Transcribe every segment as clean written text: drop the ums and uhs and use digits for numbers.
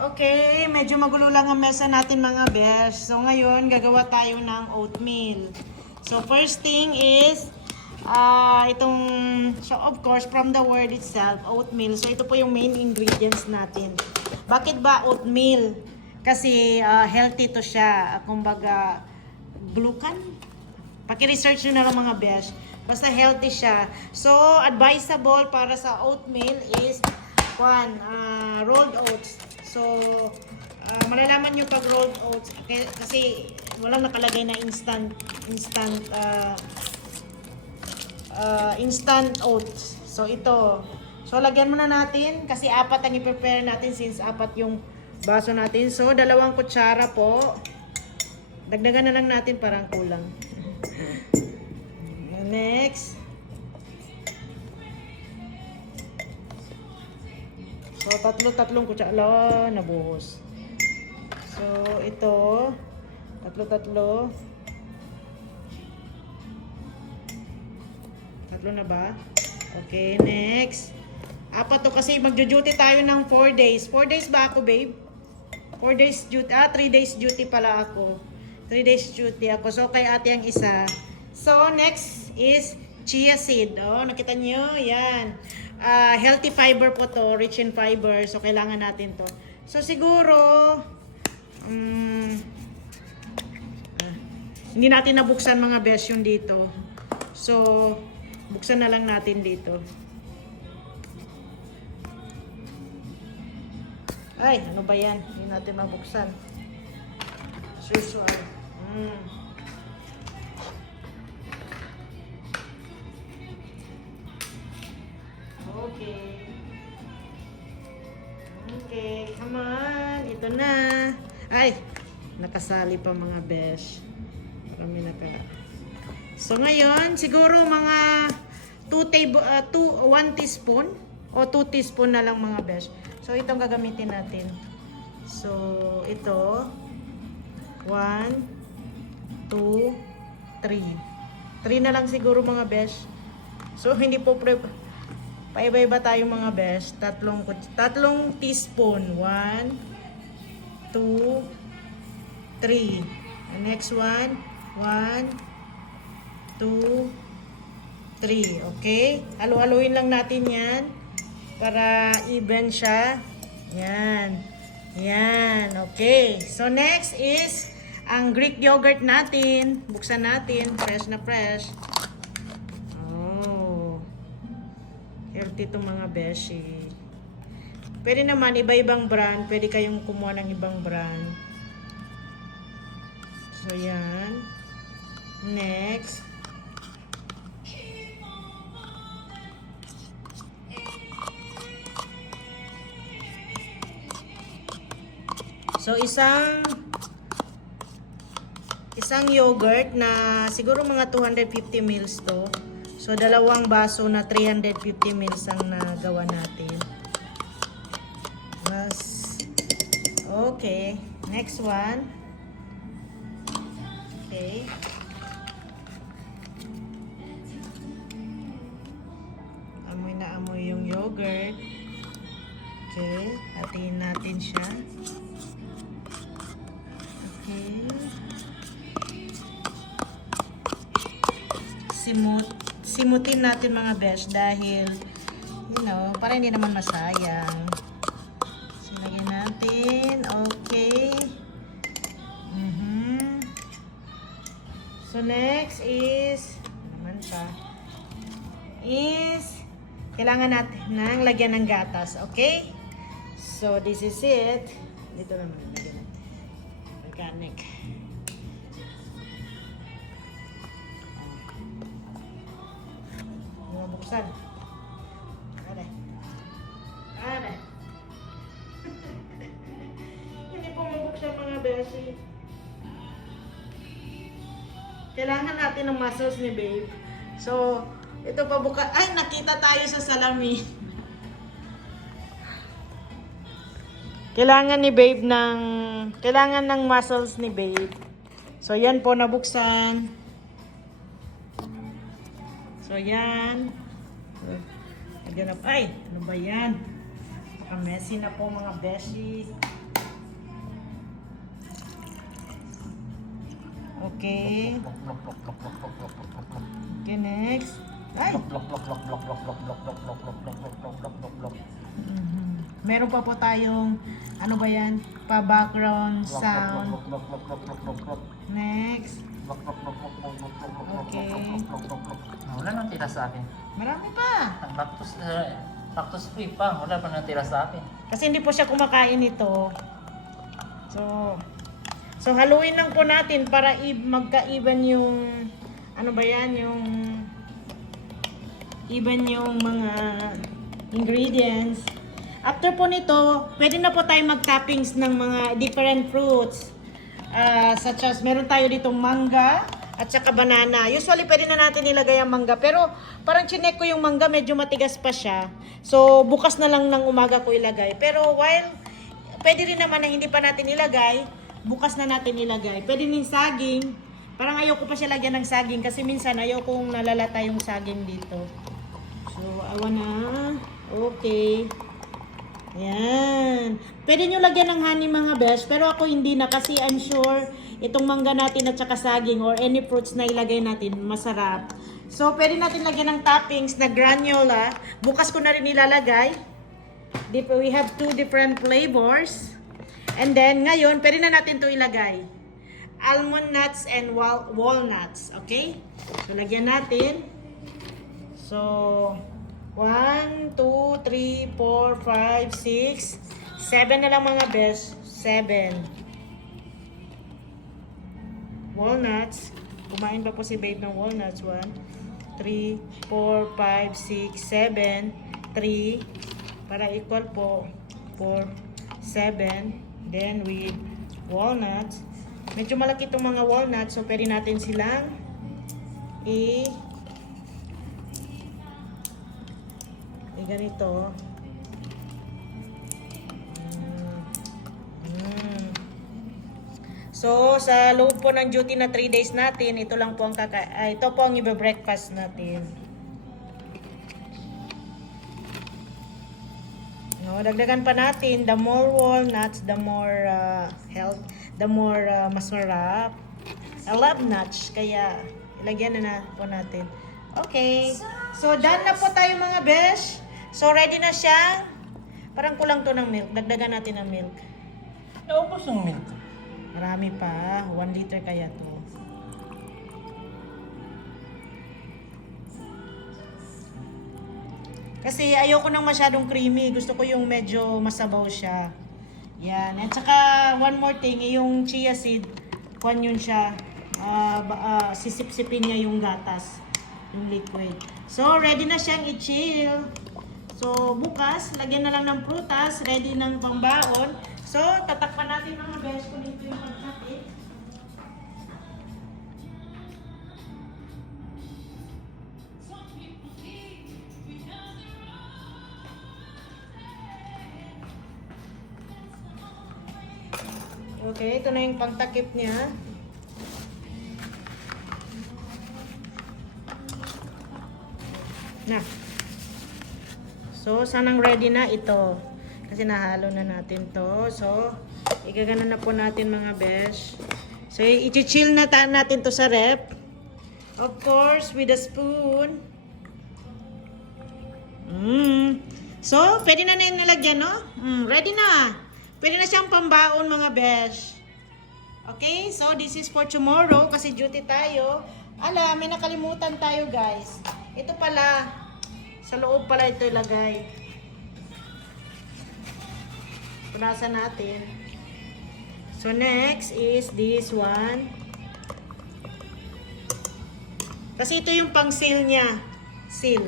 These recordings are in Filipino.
Okay, medyo magulo lang ang mesa natin mga besh. So ngayon, gagawa tayo ng oatmeal. So first thing is, so of course, from the word itself, oatmeal. So ito po yung main ingredients natin. Bakit ba oatmeal? Kasi healthy to siya. Kumbaga, glucan? Paki-research nyo na lang mga besh. Basta healthy siya. So, advisable para sa oatmeal is rolled oats. So, malalaman nyo pag rolled oats kasi walang nakalagay na instant oats. So, ito. So, lagyan muna natin kasi apat ang i-prepare natin since apat yung baso natin. So, 2 kutsara po. Dagdagan na lang natin parang kulang. Next. So, tatlong kutsara. Nabuhos. So, ito. Tatlo. Tatlo na ba? Okay, next. Apat to kasi magjo-duty tayo ng 4 days. 4 days ba ako, babe? 4 days duty. 3 days duty pala ako. 3 days duty ako. So, kay ate ang isa. So, next is chia seed. Oh, nakita nyo? Yan. Healthy fiber po to. Rich in fiber. So, kailangan natin to. So, siguro, hindi natin nabuksan mga besh yung dito. So, buksan na lang natin dito. Ay, ano ba yan? Hindi natin mabuksan. Usual. Okay, come on. Ito na. Ay, nakasali pa mga besh. Marami So ngayon, siguro mga 1 teaspoon o 2 teaspoon na lang mga besh. So itong gagamitin natin. So ito 1 2 3 3 na lang siguro mga besh. So hindi po paiba-iba tayo mga besh. Tatlong teaspoon. 1 2 3. The next one 1 2 3. Okay? Halo-haluin lang natin yan para even siya. Yan. Okay. So, next is ang Greek yogurt natin. Buksan natin. Fresh na fresh. Oh. Healthy itong mga beshi. Pwede naman iba-ibang brand. Pwede kayong kumuha ng ibang brand. So, yan. Next. So, isang yogurt na siguro mga 250 ml to. So, 2 baso na 350 ml ang nagawa natin. Okay. Next one. Okay. Amoy na amoy yung yogurt. Okay. Hatiin natin siya. Okay. Simutin natin mga besh dahil para hindi naman masayang. Silagyan natin. Okay. So next is kailangan natin ng lagyan ng gatas. Okay? So this is it. Dito naman lagyan natin. Organic. Buksan. Are. Hindi po mabuksan mga beshi. Kailangan natin ng muscles ni babe. So, ito pa buka. Ay, nakita tayo sa salamin. Kailangan ng muscles ni babe. So, yan po nabuksan. So, yan. Ay, ano ba yan? Messy na po mga beshi. Okay. Okay, next. Ay! Mhm. Meron pa po tayong, ano ba yan? Pa-background sound. Next. Okay. Wala nang tira sa akin. Marami pa. Cactus free pa. Wala pa nang tira sa akin. Kasi hindi po siya kumakain nito. So haluin lang po natin para magka-even yung, ano ba yan? Yung even yung mga ingredients. After po nito, pwede na po tayo mag-toppings ng mga different fruits. Such as, meron tayo ditong mangga at saka banana. Usually, pwede na natin ilagay ang mangga. Pero, parang chinek ko yung mangga, medyo matigas pa siya. So, bukas na lang ng umaga ko ilagay. Pero, while, pwede rin naman na hindi pa natin ilagay, bukas na natin ilagay. Pwede din saging. Parang ayaw ko pa siya lagyan ng saging kasi minsan ayaw kong nalalata yung saging dito. So, awa na. Okay. Ayan. Pwede nyo lagyan ng honey mga besh, pero ako hindi na kasi I'm sure itong mangga natin at saka saging or any fruits na ilagay natin, masarap. So, pwede natin lagyan ng toppings na granola. Bukas ko na rin ilalagay. We have 2 different flavors. And then, ngayon, pwede na natin to ilagay. Almond nuts and walnuts. Okay? So, lagyan natin. So, 1, 2, 3, 4, 5, 6, 7 na lang mga best. 7. Walnuts. Kumain pa po si babe ng walnuts. 1, 3, 4, 5, 6, 7, 3. Para equal po. 4, 7. Then with walnuts. Medyo malaki itong mga walnuts. So, pwede natin silang ganito. So, sa loob po ng duty na 3 days natin, ito lang po ang ito po ang ibe-breakfast natin. No, dagdagan pa natin, the more walnuts, the more health, the more masarap. I love nuts, kaya ilagyan na po natin. Okay. So, done na po tayo mga besh. So, ready na siya. Parang kulang to ng milk. Dagdagan natin ng milk. Naubos yung milk. Marami pa. 1 liter kaya to. Kasi ayoko nang masyadong creamy. Gusto ko yung medyo masabaw siya. Yan. At saka, one more thing, yung chia seed, kuhan yun siya. Sisip-sipin niya yung gatas. Yung liquid. So, ready na siyang i-chill. So, bukas, lagyan na lang ng prutas, ready ng pangbaon. So, tatakpan natin mga besh kung dito yung pagkakit. Okay, ito na yung pagtakip niya. Na. So, sanang ready na ito. Kasi nahalo na natin to. So, igagana na po natin mga besh. So, i-chill na natin to sa rep. Of course, with a spoon. So, pwede na nilagyan, no? Ready na. Pwede na siyang pambaon mga besh. Okay, so this is for tomorrow kasi duty tayo. Ala, may nakalimutan tayo guys. Ito pala, sa loob pala ito ilagay. Punasan natin. So next is this one. Kasi ito yung pang seal niya. Seal.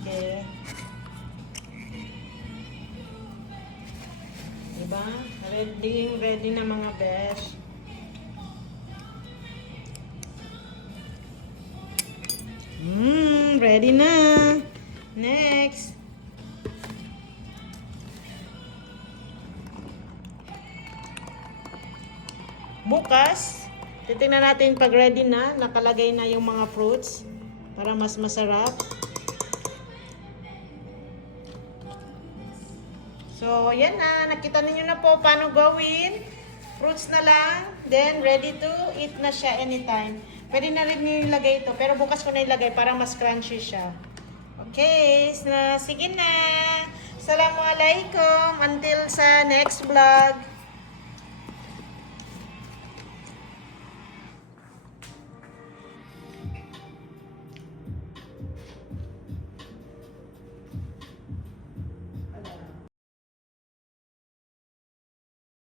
Okay. Diba? Ready na mga besh. Ready na. Next. Bukas, titingnan natin pag ready na, nakalagay na yung mga fruits para mas masarap. So, yan na. Nakita ninyo na po paano gawin. fruits na lang. Then, ready to eat na siya anytime. Pwede na rin nyo ilagay ito. Pero bukas ko na ilagay para mas crunchy siya. Okay. Sige na. Assalamualaikum. Until sa next vlog.